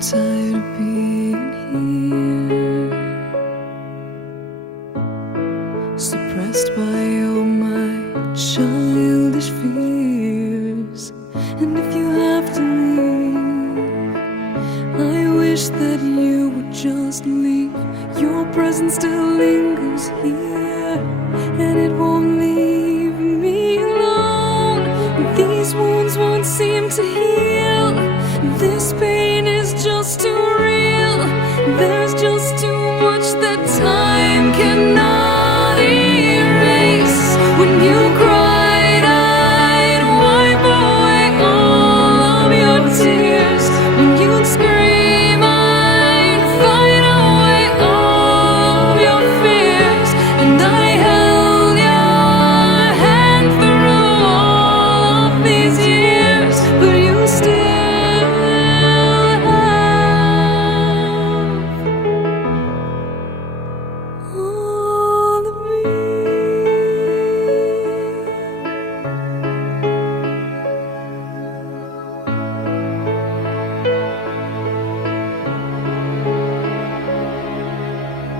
tired of being here, suppressed by all my childish fears. And if you have to leave, I wish that you would just leave. Your presence still lingers here, and it won't leave me alone. These wounds won't seem to heal. This pain is just too real. There's just